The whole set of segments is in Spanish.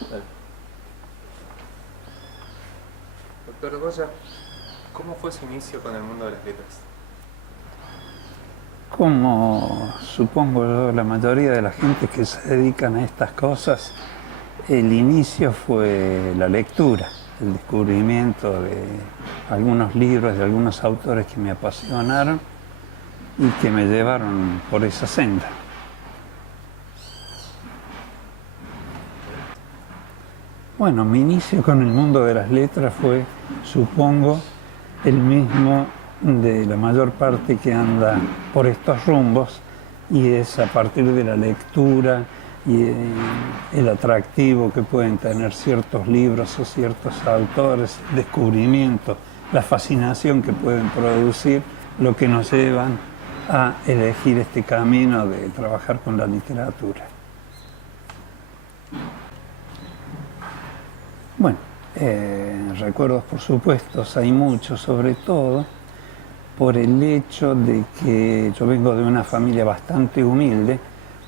Dale. Doctor Goya, ¿cómo fue su inicio con el mundo de las letras? Como supongo yo, la mayoría de la gente que se dedican a estas cosas, el inicio fue la lectura, el descubrimiento de algunos libros, de algunos autores que me apasionaron y que me llevaron por esa senda. Bueno, mi inicio con el mundo de las letras fue, supongo, el mismo de la mayor parte que anda por estos rumbos, y es a partir de la lectura y el atractivo que pueden tener ciertos libros o ciertos autores, el descubrimiento, la fascinación que pueden producir, lo que nos llevan a elegir este camino de trabajar con la literatura. Bueno, recuerdos por supuesto hay muchos, sobre todo por el hecho de que yo vengo de una familia bastante humilde,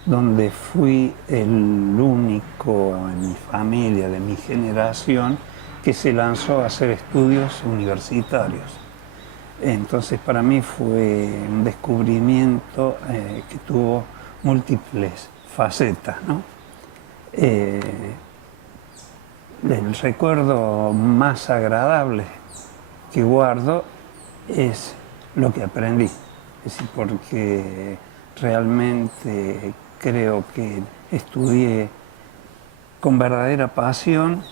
donde fui el único en mi familia, de mi generación, que se lanzó a hacer estudios universitarios. Entonces para mí fue un descubrimiento que tuvo múltiples facetas, ¿no? El recuerdo más agradable que guardo es lo que aprendí, es decir, porque realmente creo que estudié con verdadera pasión,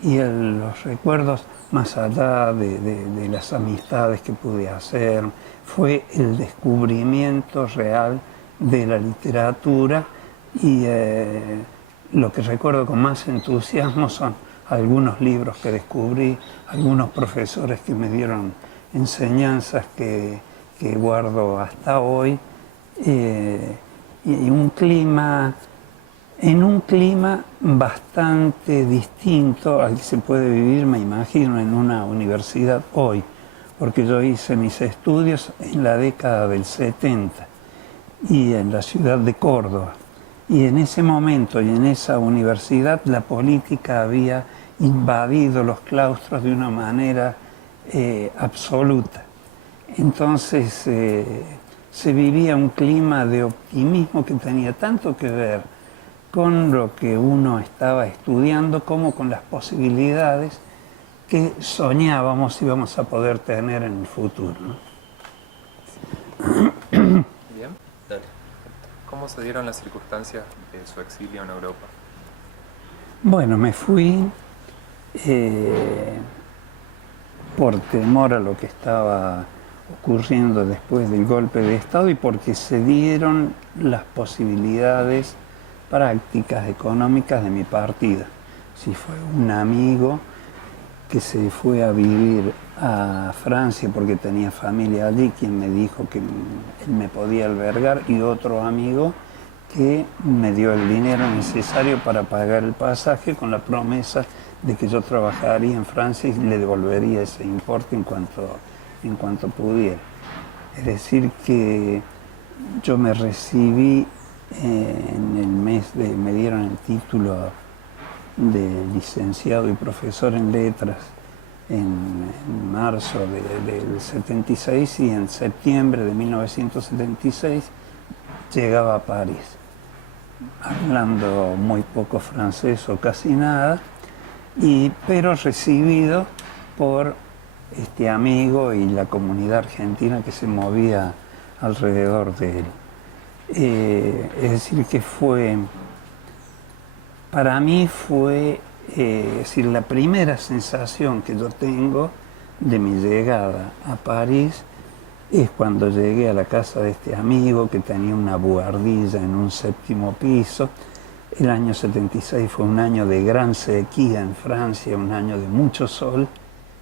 y los recuerdos, más allá de las amistades que pude hacer, fue el descubrimiento real de la literatura, y lo que recuerdo con más entusiasmo son algunos libros que descubrí, algunos profesores que me dieron enseñanzas que guardo hasta hoy, y en un clima bastante distinto al que se puede vivir, me imagino, en una universidad hoy, porque yo hice mis estudios en la década del 70 y en la ciudad de Córdoba. Y en ese momento y en esa universidad la política había invadido los claustros de una manera absoluta. Entonces se vivía un clima de optimismo que tenía tanto que ver con lo que uno estaba estudiando como con las posibilidades que soñábamos íbamos a poder tener en el futuro, ¿no? Bien, dale. ¿Cómo se dieron las circunstancias de su exilio en Europa? Bueno, me fui por temor a lo que estaba ocurriendo después del golpe de Estado, y porque se dieron las posibilidades prácticas, económicas de mi partida. Si fue un amigo que se fue a vivir a Francia porque tenía familia allí, quien me dijo que él me podía albergar, y otro amigo que me dio el dinero necesario para pagar el pasaje, con la promesa de que yo trabajaría en Francia y le devolvería ese importe en cuanto pudiera. Es decir, que yo me recibí en el me dieron el título de licenciado y profesor en letras en marzo del 76, y en septiembre de 1976 llegaba a París, hablando muy poco francés o casi nada, pero recibido por este amigo y la comunidad argentina que se movía alrededor de él. Es decir, que para mí fue, es decir, la primera sensación que yo tengo de mi llegada a París es cuando llegué a la casa de este amigo que tenía una buhardilla en un 7º piso. El año 76 fue un año de gran sequía en Francia, un año de mucho sol,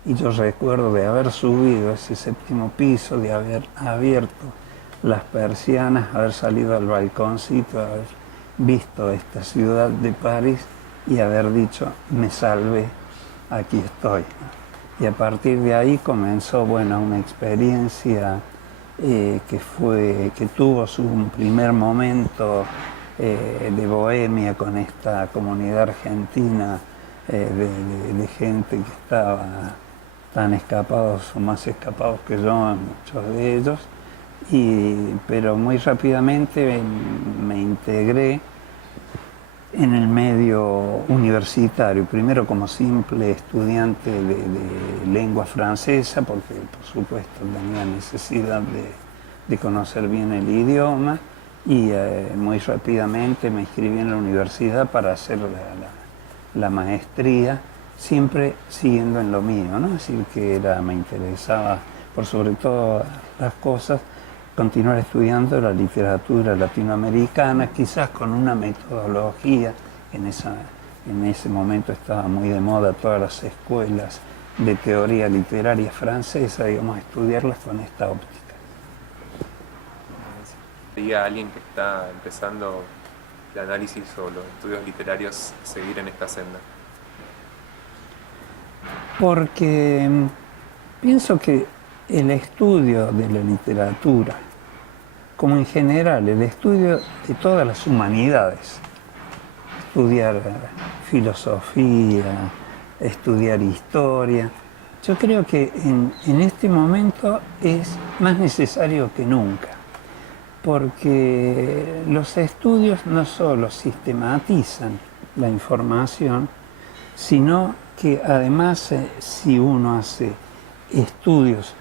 y yo recuerdo de haber subido a ese 7º piso, de haber abierto las persianas, haber salido al balconcito, haber visto esta ciudad de París y haber dicho: me salvé, aquí estoy. Y a partir de ahí comenzó, bueno, una experiencia que tuvo su primer momento de Bohemia, con esta comunidad argentina de gente que estaba tan escapados o más escapados que yo, muchos de ellos, pero muy rápidamente me integré en el medio universitario, primero como simple estudiante de lengua francesa, porque por supuesto tenía necesidad de conocer bien el idioma, y muy rápidamente me inscribí en la universidad para hacer la maestría, siempre siguiendo en lo mío, ¿no? Es decir, que me interesaba, por sobre todas las cosas, continuar estudiando la literatura latinoamericana, quizás con una metodología. En ese momento estaba muy de moda todas las escuelas de teoría literaria francesa, digamos, estudiarlas con esta óptica. ¿Diría a alguien que está empezando el análisis o los estudios literarios seguir en esta senda? Porque pienso que el estudio de la literatura, como en general el estudio de todas las humanidades, estudiar filosofía, estudiar historia, yo creo que en este momento es más necesario que nunca, porque los estudios no solo sistematizan la información, sino que además si uno hace estudios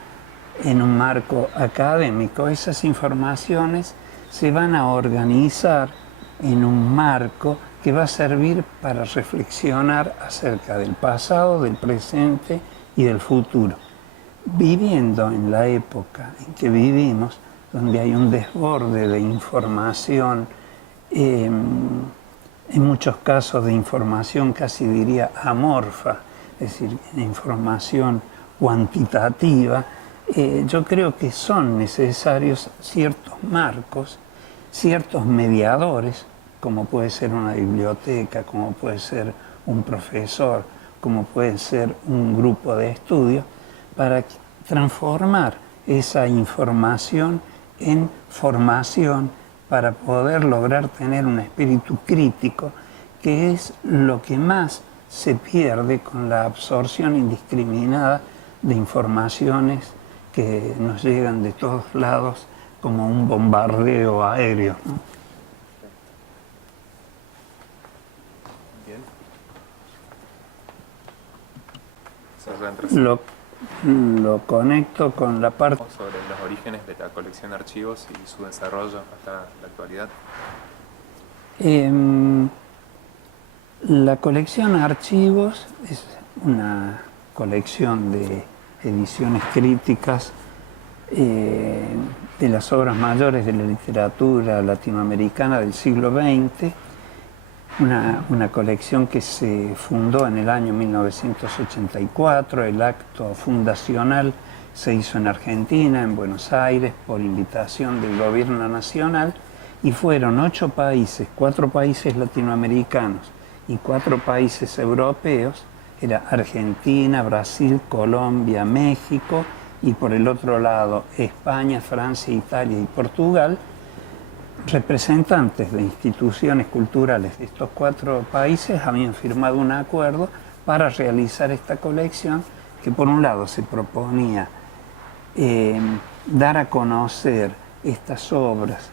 en un marco académico, esas informaciones se van a organizar en un marco que va a servir para reflexionar acerca del pasado, del presente y del futuro. Viviendo en la época en que vivimos, donde hay un desborde de información, en muchos casos de información casi diría amorfa, es decir, información cuantitativa, yo creo que son necesarios ciertos marcos, ciertos mediadores, como puede ser una biblioteca, como puede ser un profesor, como puede ser un grupo de estudio, para transformar esa información en formación, para poder lograr tener un espíritu crítico, que es lo que más se pierde con la absorción indiscriminada de informaciones que nos llegan de todos lados como un bombardeo aéreo, ¿no? Bien. Lo conecto con la parte sobre los orígenes de la colección de archivos y su desarrollo hasta la actualidad. La colección Archivos es una colección de ediciones críticas de las obras mayores de la literatura latinoamericana del siglo XX, una colección que se fundó en el año 1984, el acto fundacional se hizo en Argentina, en Buenos Aires, por invitación del gobierno nacional, y fueron 8 países, 4 países latinoamericanos y 4 países europeos, era Argentina, Brasil, Colombia, México, y por el otro lado España, Francia, Italia y Portugal, representantes de instituciones culturales de estos 4 países habían firmado un acuerdo para realizar esta colección que por un lado se proponía dar a conocer estas obras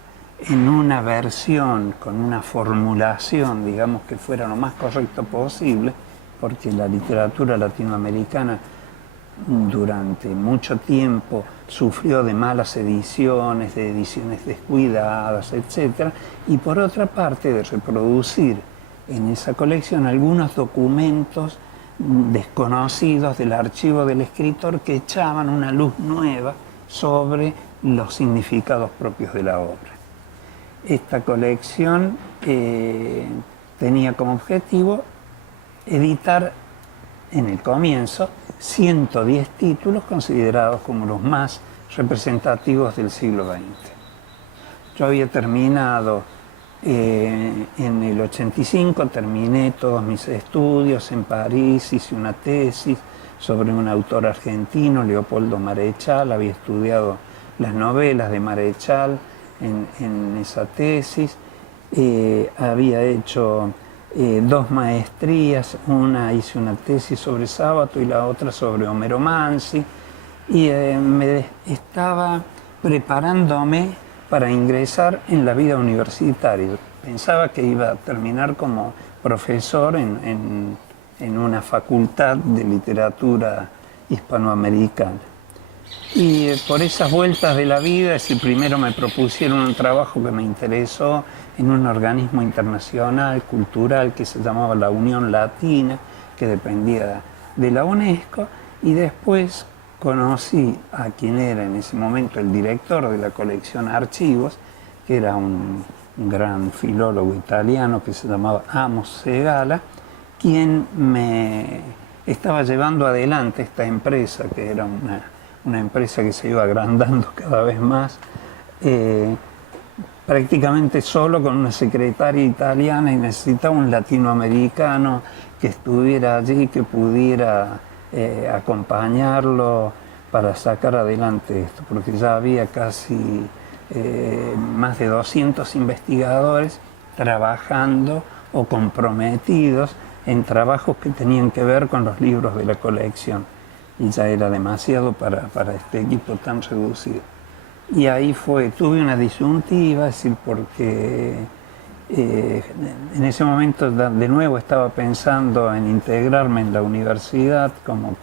en una versión, con una formulación, digamos, que fuera lo más correcto posible, porque la literatura latinoamericana durante mucho tiempo sufrió de malas ediciones, de ediciones descuidadas, etc. Y por otra parte, de reproducir en esa colección algunos documentos desconocidos del archivo del escritor que echaban una luz nueva sobre los significados propios de la obra. Esta colección tenía como objetivo editar en el comienzo 110 títulos considerados como los más representativos del siglo XX. Yo había terminado en el 85, terminé todos mis estudios en París, hice una tesis sobre un autor argentino, Leopoldo Marechal, había estudiado las novelas de Marechal en esa tesis, había hecho 2 maestrías, una hice una tesis sobre Sábato y la otra sobre Homero Manzi, y me estaba preparándome para ingresar en la vida universitaria. Pensaba que iba a terminar como profesor en una facultad de literatura hispanoamericana. Y por esas vueltas de la vida, si primero me propusieron un trabajo que me interesó en un organismo internacional, cultural, que se llamaba la Unión Latina, que dependía de la UNESCO, y después conocí a quien era en ese momento el director de la colección Archivos, que era un gran filólogo italiano que se llamaba Amos Segala, quien me estaba llevando adelante esta empresa, que era una empresa que se iba agrandando cada vez más, prácticamente solo con una secretaria italiana, y necesitaba un latinoamericano que estuviera allí, que pudiera acompañarlo para sacar adelante esto, porque ya había casi más de 200 investigadores trabajando o comprometidos en trabajos que tenían que ver con los libros de la colección, y ya era demasiado para este equipo tan reducido. Y ahí tuve una disyuntiva, es decir, porque en ese momento de nuevo estaba pensando en integrarme en la universidad como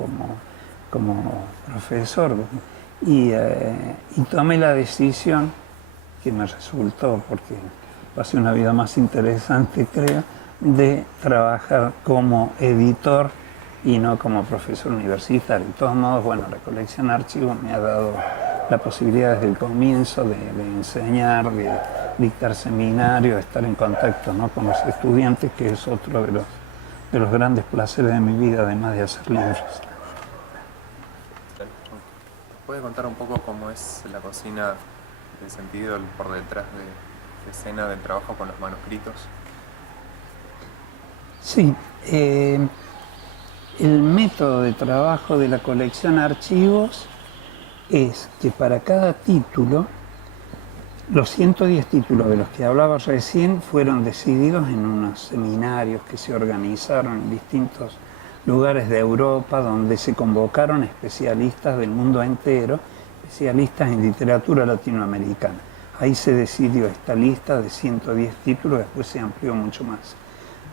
profesor, y tomé la decisión, que me resultó, porque pasé una vida más interesante, creo, de trabajar como editor y no como profesor universitario. De todos modos, bueno, la colección Archivos me ha dado la posibilidad desde el comienzo de enseñar, de dictar seminarios, de estar en contacto, ¿no?, con los estudiantes, que es otro de los grandes placeres de mi vida, además de hacer libros. ¿Puede contar un poco cómo es la cocina, en el sentido por detrás de escena del trabajo con los manuscritos? Sí, el método de trabajo de la colección Archivos es que para cada título, los 110 títulos de los que hablaba recién fueron decididos en unos seminarios que se organizaron en distintos lugares de Europa, donde se convocaron especialistas del mundo entero, especialistas en literatura latinoamericana. Ahí se decidió esta lista de 110 títulos, después se amplió mucho más.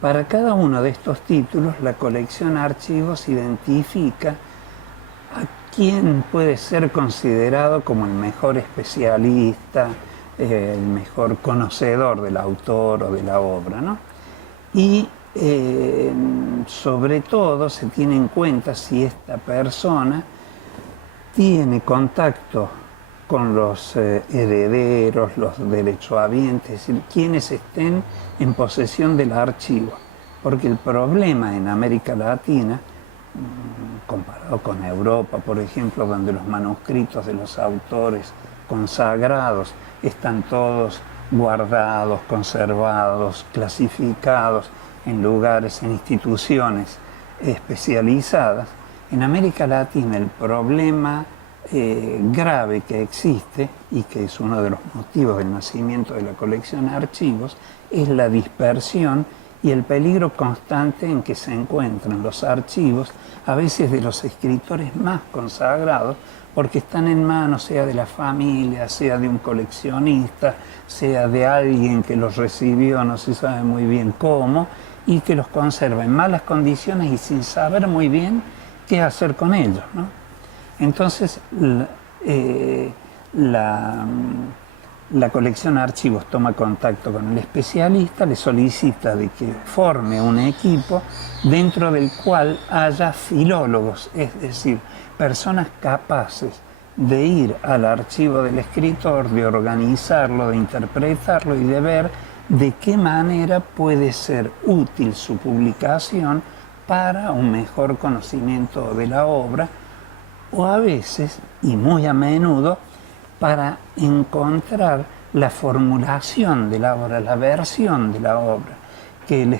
Para cada uno de estos títulos, la colección Archivos identifica a quién puede ser considerado como el mejor especialista, el mejor conocedor del autor o de la obra, ¿no? Y sobre todo se tiene en cuenta si esta persona tiene contacto con los herederos, los derechohabientes, es decir, quienes estén en posesión del archivo. Porque el problema en América Latina, comparado con Europa, por ejemplo, donde los manuscritos de los autores consagrados están todos guardados, conservados, clasificados en lugares, en instituciones especializadas, en América Latina el problema grave que existe, y que es uno de los motivos del nacimiento de la colección Archivos, es la dispersión y el peligro constante en que se encuentran los archivos, a veces de los escritores más consagrados, porque están en manos sea de la familia, sea de un coleccionista, sea de alguien que los recibió, no se sabe muy bien cómo, y que los conserva en malas condiciones y sin saber muy bien qué hacer con ellos, ¿no? Entonces, la colección Archivos toma contacto con el especialista, le solicita de que forme un equipo dentro del cual haya filólogos, es decir, personas capaces de ir al archivo del escritor, de organizarlo, de interpretarlo y de ver de qué manera puede ser útil su publicación para un mejor conocimiento de la obra, o a veces, y muy a menudo, para encontrar la formulación de la obra, la versión de la obra que al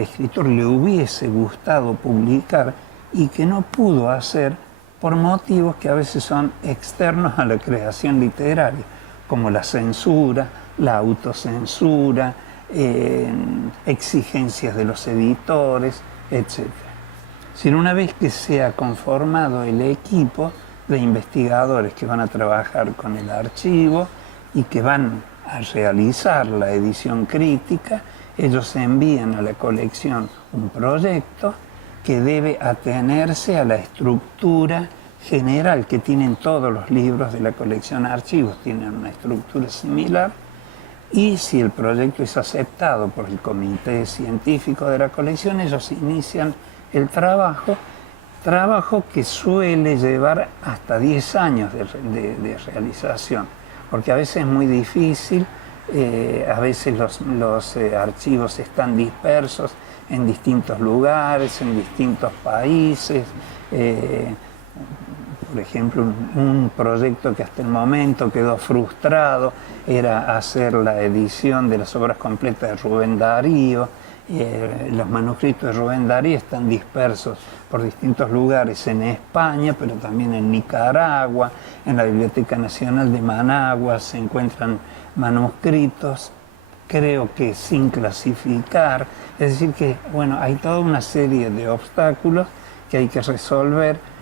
escritor le hubiese gustado publicar y que no pudo hacer por motivos que a veces son externos a la creación literaria, como la censura, la autocensura, exigencias de los editores, etc. Sino una vez que se ha conformado el equipo de investigadores que van a trabajar con el archivo y que van a realizar la edición crítica, ellos envían a la colección un proyecto que debe atenerse a la estructura general que tienen todos los libros de la colección Archivos, tienen una estructura similar, y si el proyecto es aceptado por el comité científico de la colección, ellos inician el trabajo que suele llevar hasta 10 años de realización, porque a veces es muy difícil, a veces los archivos están dispersos en distintos lugares, en distintos países. Por ejemplo, un proyecto que hasta el momento quedó frustrado era hacer la edición de las obras completas de Rubén Darío. Los manuscritos de Rubén Darío están dispersos por distintos lugares en España, pero también en Nicaragua, en la Biblioteca Nacional de Managua se encuentran manuscritos, creo que sin clasificar. Es decir que, bueno, hay toda una serie de obstáculos que hay que resolver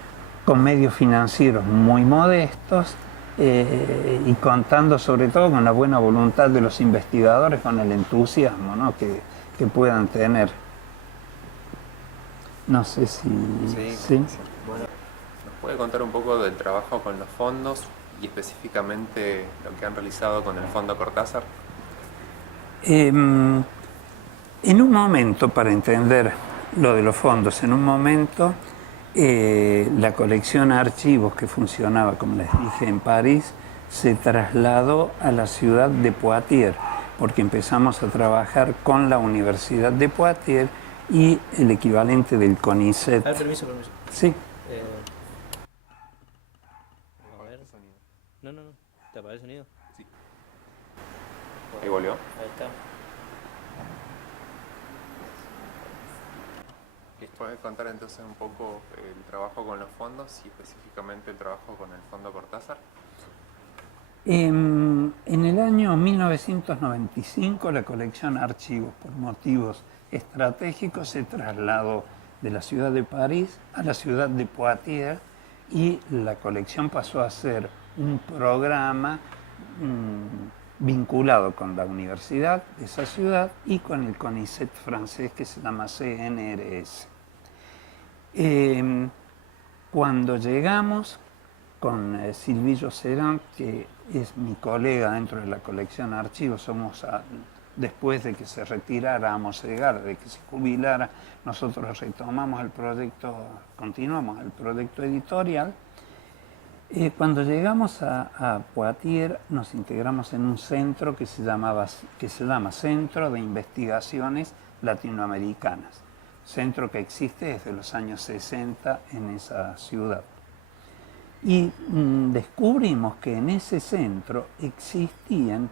con medios financieros muy modestos y contando sobre todo con la buena voluntad de los investigadores, con el entusiasmo, ¿no?, que puedan tener. No sé si... Sí. Bueno, ¿nos puede contar un poco del trabajo con los fondos y específicamente lo que han realizado con el Fondo Cortázar? En un momento, para entender lo de los fondos, en un momento la colección Archivos, que funcionaba, como les dije, en París, se trasladó a la ciudad de Poitiers, porque empezamos a trabajar con la Universidad de Poitiers y el equivalente del CONICET. Permiso. Sí. A ver. No. ¿Te aparece el sonido? Sí. Ahí volvió. Ahí está. ¿Puedes contar entonces un poco el trabajo con los fondos y específicamente el trabajo con el Fondo Cortázar? En el año 1995 la colección Archivos, por motivos estratégicos, se trasladó de la ciudad de París a la ciudad de Poitiers y la colección pasó a ser un programa vinculado con la universidad de esa ciudad y con el CONICET francés que se llama CNRS. Cuando llegamos con Silvillo Serán, que es mi colega dentro de la colección Archivos, después de que se retirara a Mosegar, de que se jubilara, nosotros retomamos el proyecto, continuamos el proyecto editorial. Cuando llegamos a Poitiers nos integramos en un centro que se llama Centro de Investigaciones Latinoamericanas, centro que existe desde los años 60 en esa ciudad. Y descubrimos que en ese centro existían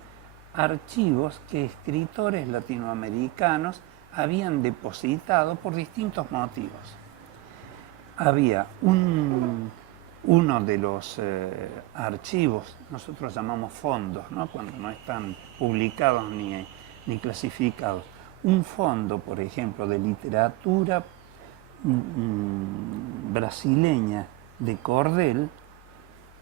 archivos que escritores latinoamericanos habían depositado por distintos motivos. Había uno de los archivos, nosotros llamamos fondos, ¿no?, cuando no están publicados ni clasificados. Un fondo, por ejemplo, de literatura brasileña de Cordel,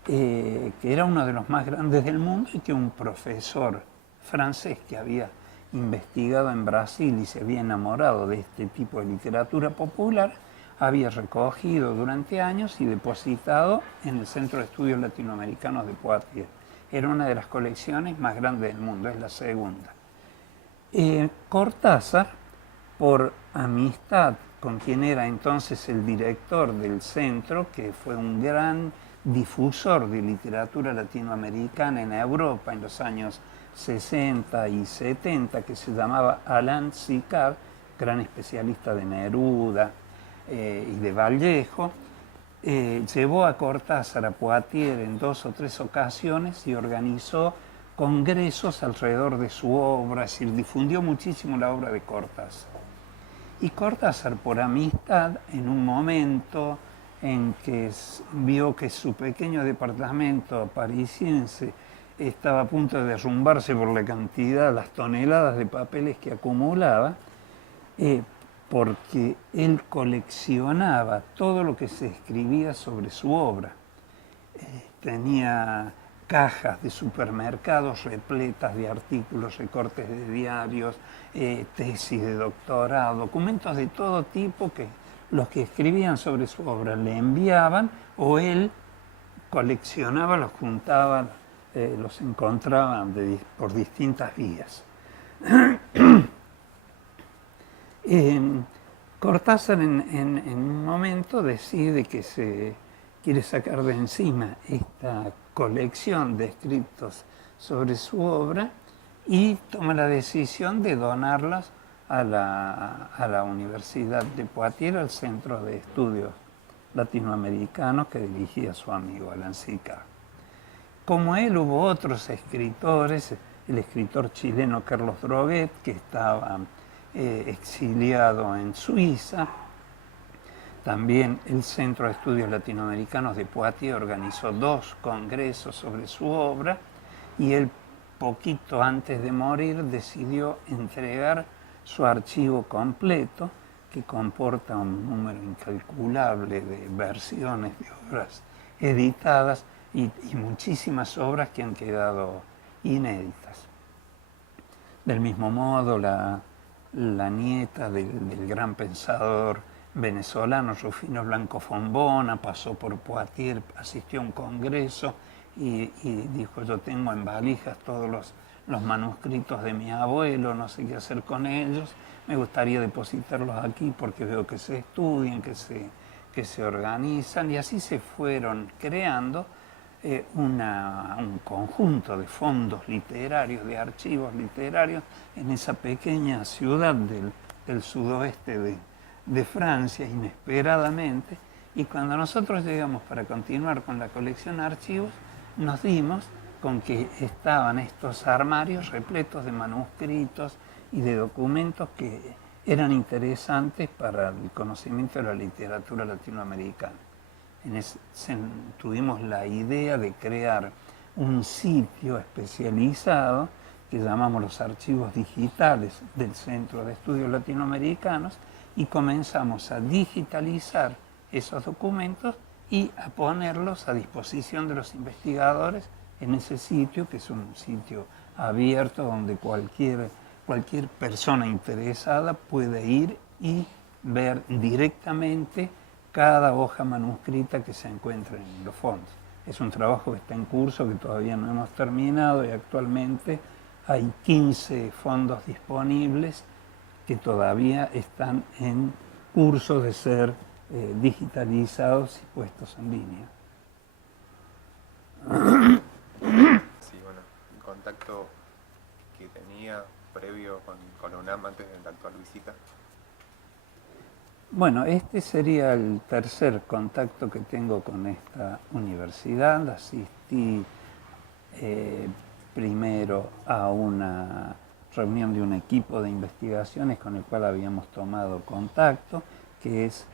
que era uno de los más grandes del mundo y que un profesor francés que había investigado en Brasil y se había enamorado de este tipo de literatura popular, había recogido durante años y depositado en el Centro de Estudios Latinoamericanos de Poitiers. Era una de las colecciones más grandes del mundo, es la segunda. Cortázar, por amistad con quien era entonces el director del centro, que fue un gran difusor de literatura latinoamericana en Europa en los años 60 y 70, que se llamaba Alain Sicard, gran especialista de Neruda y de Vallejo, llevó a Cortázar a Poitiers en 2 o 3 ocasiones y organizó congresos alrededor de su obra, es decir, difundió muchísimo la obra de Cortázar. Y Cortázar, por amistad, en un momento en que vio que su pequeño departamento parisiense estaba a punto de derrumbarse por la cantidad, las toneladas de papeles que acumulaba, porque él coleccionaba todo lo que se escribía sobre su obra. Tenía cajas de supermercados repletas de artículos, recortes de diarios, tesis de doctorado, documentos de todo tipo que los que escribían sobre su obra le enviaban o él coleccionaba, los juntaba, los encontraba por distintas vías. Cortázar en un momento decide que se quiere sacar de encima esta colección de escritos sobre su obra y toma la decisión de donarlas a la Universidad de Poitiers, al Centro de Estudios Latinoamericanos que dirigía su amigo Alain Sicard. Como él hubo otros escritores, el escritor chileno Carlos Droguet, que estaba exiliado en Suiza. También el Centro de Estudios Latinoamericanos de Poitiers organizó 2 congresos sobre su obra y él, poquito antes de morir, decidió entregar su archivo completo, que comporta un número incalculable de versiones de obras editadas y muchísimas obras que han quedado inéditas. Del mismo modo, la nieta del gran pensador venezolano Rufino Blanco Fombona pasó por Poitiers, asistió a un congreso y dijo: yo tengo en valijas todos los manuscritos de mi abuelo, no sé qué hacer con ellos, me gustaría depositarlos aquí porque veo que se estudian, que se organizan, y así se fueron creando un conjunto de fondos literarios, de archivos literarios en esa pequeña ciudad del sudoeste de Francia, inesperadamente. Y cuando nosotros llegamos para continuar con la colección de archivos, nos dimos con que estaban estos armarios repletos de manuscritos y de documentos que eran interesantes para el conocimiento de la literatura latinoamericana. Tuvimos la idea de crear un sitio especializado que llamamos los archivos digitales del Centro de Estudios Latinoamericanos y comenzamos a digitalizar esos documentos y a ponerlos a disposición de los investigadores en ese sitio, que es un sitio abierto donde cualquier persona interesada puede ir y ver directamente cada hoja manuscrita que se encuentra en los fondos. Es un trabajo que está en curso, que todavía no hemos terminado, y actualmente hay 15 fondos disponibles que todavía están en curso de ser digitalizados y puestos en línea. Sí, bueno, un contacto que tenía previo con la UNAM antes de la actual visita. Bueno, este sería el tercer contacto que tengo con esta universidad. Asistí primero a una reunión de un equipo de investigaciones con el cual habíamos tomado contacto, que es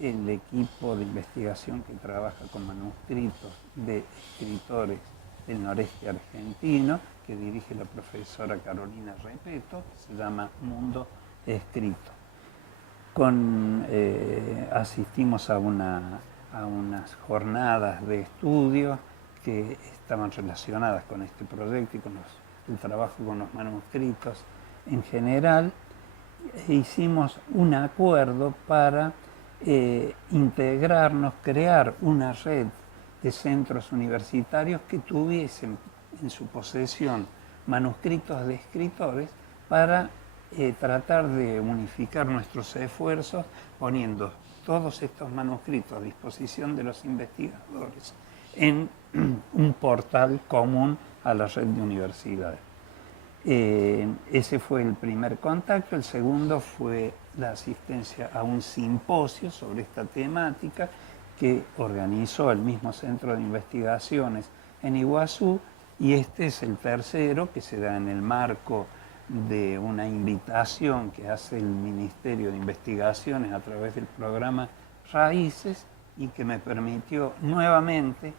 el equipo de investigación que trabaja con manuscritos de escritores del noreste argentino, que dirige la profesora Carolina Repeto, que se llama Mundo Escrito. Asistimos a unas jornadas de estudio que estaban relacionadas con este proyecto y con el trabajo con los manuscritos en general. Hicimos un acuerdo para integrarnos, crear una red de centros universitarios que tuviesen en su posesión manuscritos de escritores para tratar de unificar nuestros esfuerzos poniendo todos estos manuscritos a disposición de los investigadores en un portal común a la red de universidades. Ese fue el primer contacto. El segundo fue la asistencia a un simposio sobre esta temática que organizó el mismo Centro de Investigaciones en Iguazú, y este es el tercero, que se da en el marco de una invitación que hace el Ministerio de Investigaciones a través del programa Raíces, y que me permitió nuevamente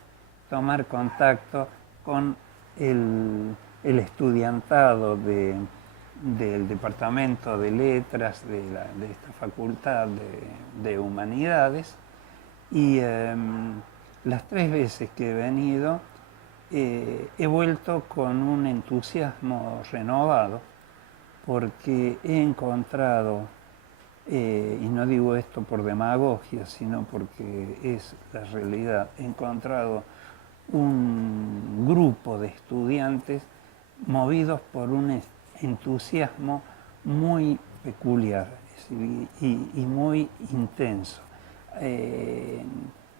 tomar contacto con el estudiantado del Departamento de Letras de esta Facultad de Humanidades, y las 3 veces que he venido he vuelto con un entusiasmo renovado, porque he encontrado, y no digo esto por demagogia, sino porque es la realidad, he encontrado un grupo de estudiantes movidos por un entusiasmo muy peculiar y muy intenso.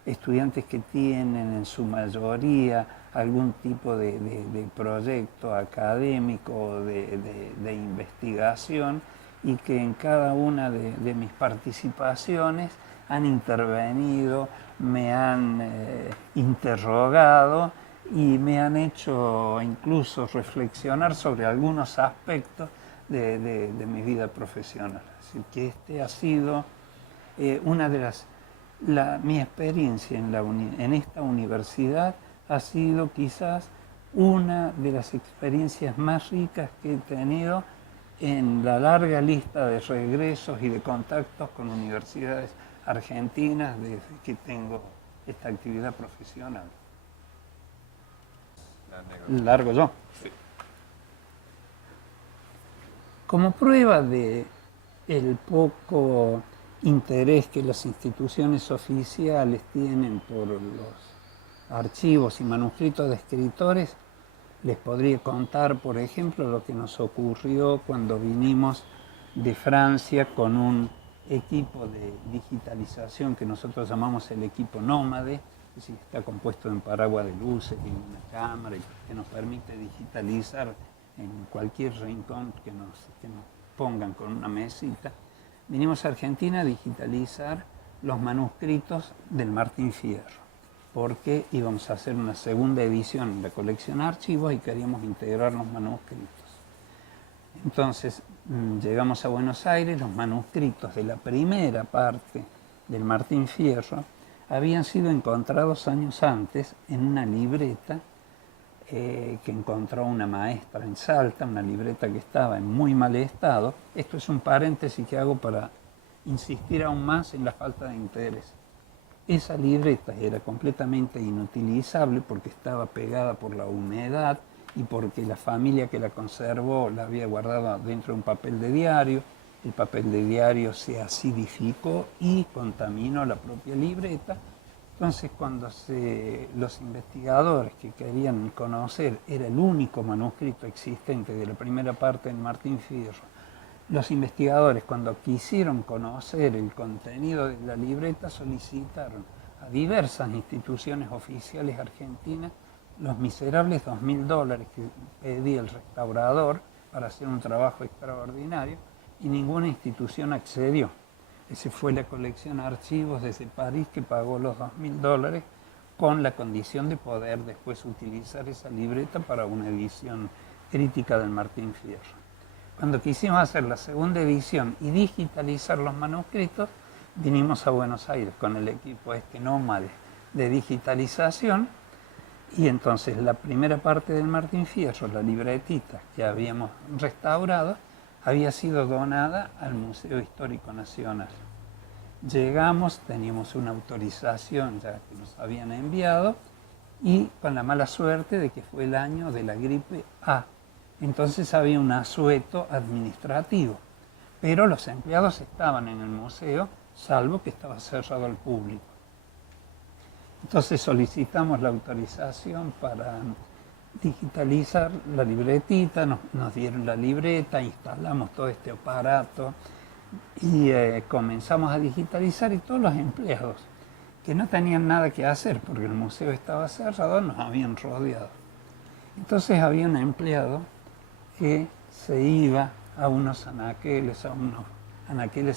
Estudiantes que tienen en su mayoría algún tipo de proyecto académico o de investigación, y que en cada una de mis participaciones han intervenido, me han interrogado y me han hecho incluso reflexionar sobre algunos aspectos de mi vida profesional. Así que este ha sido una de mi experiencia en esta universidad ha sido quizás una de las experiencias más ricas que he tenido en la larga lista de regresos y de contactos con universidades argentinas desde que tengo esta actividad profesional. Largo yo. Sí. Como prueba de el poco interés que las instituciones oficiales tienen por los archivos y manuscritos de escritores, les podría contar, por ejemplo, lo que nos ocurrió cuando vinimos de Francia con un equipo de digitalización que nosotros llamamos el equipo nómade, es decir, está compuesto en paraguas de luces y una cámara que nos permite digitalizar en cualquier rincón que nos pongan con una mesita. Vinimos a Argentina a digitalizar los manuscritos del Martín Fierro, porque íbamos a hacer una segunda edición en la colección Archivos y queríamos integrar los manuscritos. Entonces llegamos a Buenos Aires, los manuscritos de la primera parte del Martín Fierro habían sido encontrados años antes en una libreta que encontró una maestra en Salta, una libreta que estaba en muy mal estado. Esto es un paréntesis que hago para insistir aún más en la falta de interés. Esa libreta era completamente inutilizable porque estaba pegada por la humedad y porque la familia que la conservó la había guardado dentro de un papel de diario. El papel de diario se acidificó y contaminó la propia libreta. Entonces, cuando los investigadores que querían conocer, era el único manuscrito existente de la primera parte del Martín Fierro, los investigadores, cuando quisieron conocer el contenido de la libreta, solicitaron a diversas instituciones oficiales argentinas los miserables $2.000 que pedía el restaurador para hacer un trabajo extraordinario, y ninguna institución accedió. Esa fue la colección Archivos desde París que pagó los $2.000 con la condición de poder después utilizar esa libreta para una edición crítica del Martín Fierro. Cuando quisimos hacer la segunda edición y digitalizar los manuscritos, vinimos a Buenos Aires con el equipo nómade de digitalización, y entonces la primera parte del Martín Fierro, la libretita que habíamos restaurado, había sido donada al Museo Histórico Nacional. Llegamos, teníamos una autorización ya que nos habían enviado, y con la mala suerte de que fue el año de la gripe A. Entonces había un asueto administrativo, pero los empleados estaban en el museo, salvo que estaba cerrado al público. Entonces solicitamos la autorización para digitalizar la libretita, nos dieron la libreta, instalamos todo este aparato y comenzamos a digitalizar, y todos los empleados que no tenían nada que hacer porque el museo estaba cerrado nos habían rodeado. Entonces había un empleado que se iba a unos anaqueles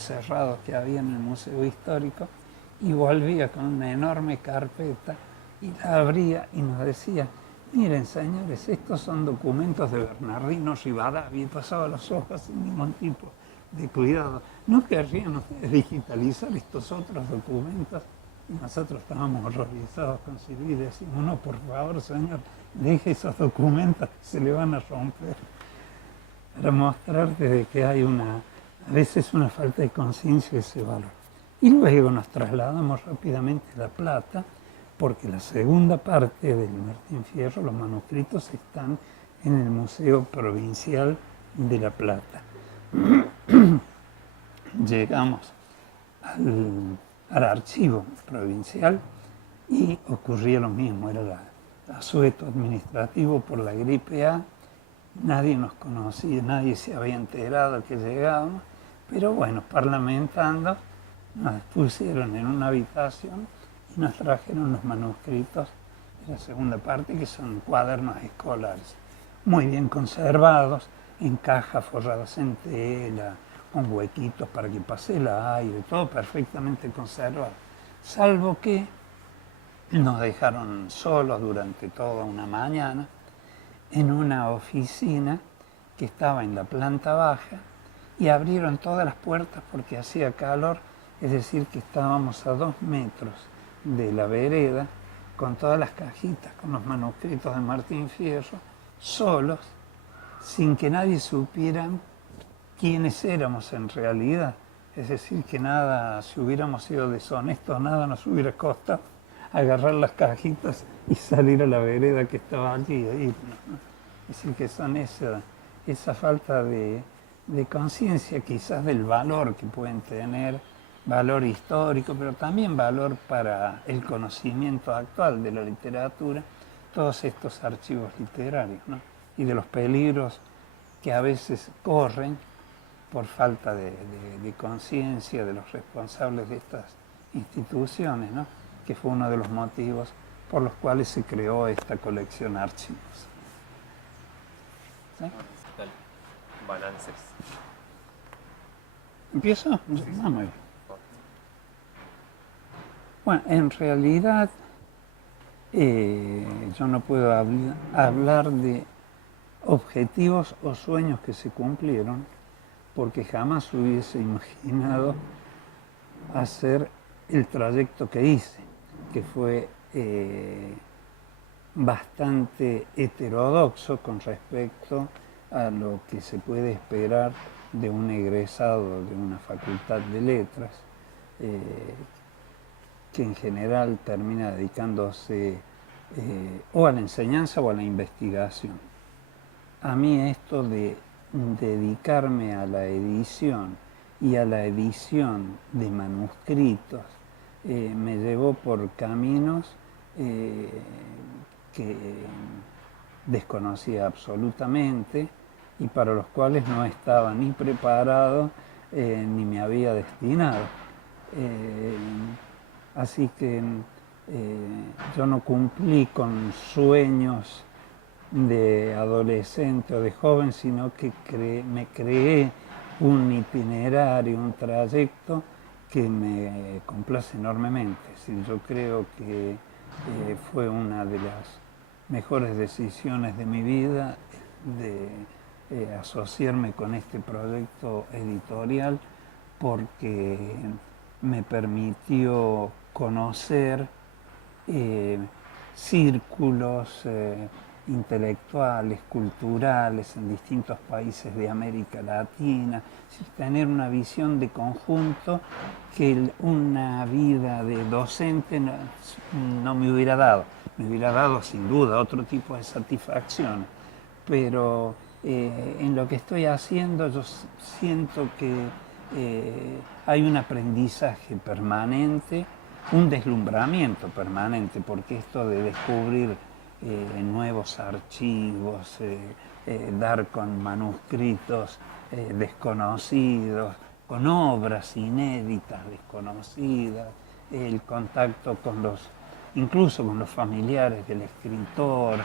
cerrados que había en el Museo Histórico, y volvía con una enorme carpeta y la abría y nos decía: miren señores, estos son documentos de Bernardino Rivadavia, y pasaba los ojos sin ningún tipo de cuidado. ¿No querrían ustedes digitalizar estos otros documentos? Y nosotros estábamos horrorizados con Silvia y decimos: no, por favor señor, deje esos documentos que se le van a romper, para mostrarte de que hay a veces una falta de conciencia de ese valor. Y luego nos trasladamos rápidamente a La Plata, porque la segunda parte del Martín Fierro, los manuscritos, están en el Museo Provincial de La Plata. Llegamos al archivo provincial y ocurría lo mismo, era asueto administrativo por la gripe A, nadie nos conocía, nadie se había enterado que llegábamos, pero bueno, parlamentando, nos pusieron en una habitación y nos trajeron los manuscritos de la segunda parte, que son cuadernos escolares, muy bien conservados, en cajas forradas en tela, con huequitos para que pase el aire, todo perfectamente conservado, salvo que nos dejaron solos durante toda una mañana en una oficina que estaba en la planta baja y abrieron todas las puertas porque hacía calor, es decir, que estábamos a 2 metros de la vereda con todas las cajitas, con los manuscritos de Martín Fierro, solos, sin que nadie supiera quiénes éramos en realidad. Es decir, que nada, si hubiéramos sido deshonestos, nada nos hubiera costado agarrar las cajitas y salir a la vereda que estaba allí e irnos, ¿no? Es decir, que son esa falta de conciencia quizás del valor que pueden tener, valor histórico, pero también valor para el conocimiento actual de la literatura, todos estos archivos literarios, ¿no? Y de los peligros que a veces corren por falta de conciencia de los responsables de estas instituciones, ¿no? Que fue uno de los motivos por los cuales se creó esta colección de archivos. ¿Sí? Balances. ¿Empiezo? Sí. Ah, muy bien. Bueno, en realidad yo no puedo hablar de objetivos o sueños que se cumplieron, porque jamás hubiese imaginado hacer el trayecto que hice, que fue bastante heterodoxo con respecto a lo que se puede esperar de un egresado de una facultad de letras, que en general termina dedicándose o a la enseñanza o a la investigación. A mí esto de dedicarme a la edición y a la edición de manuscritos me llevó por caminos que desconocía absolutamente y para los cuales no estaba ni preparado ni me había destinado. Así que yo no cumplí con sueños de adolescente o de joven, sino que me creé un itinerario, un trayecto que me complace enormemente. Yo creo que fue una de las mejores decisiones de mi vida de asociarme con este proyecto editorial, porque me permitió conocer círculos intelectuales, culturales en distintos países de América Latina, tener una visión de conjunto que una vida de docente no me hubiera dado. Me hubiera dado sin duda otro tipo de satisfacción, pero en lo que estoy haciendo yo siento que hay un aprendizaje permanente, un deslumbramiento permanente, porque esto de descubrir nuevos archivos, dar con manuscritos desconocidos, con obras inéditas desconocidas, el contacto con incluso con los familiares del escritor,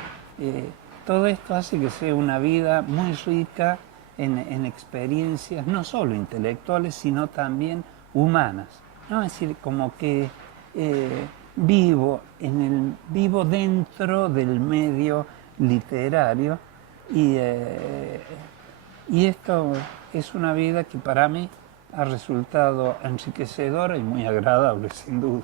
todo esto hace que sea una vida muy rica en experiencias no solo intelectuales, sino también humanas, ¿no? Es decir, como que vivo dentro del medio literario y esto es una vida que para mí ha resultado enriquecedora y muy agradable, sin duda.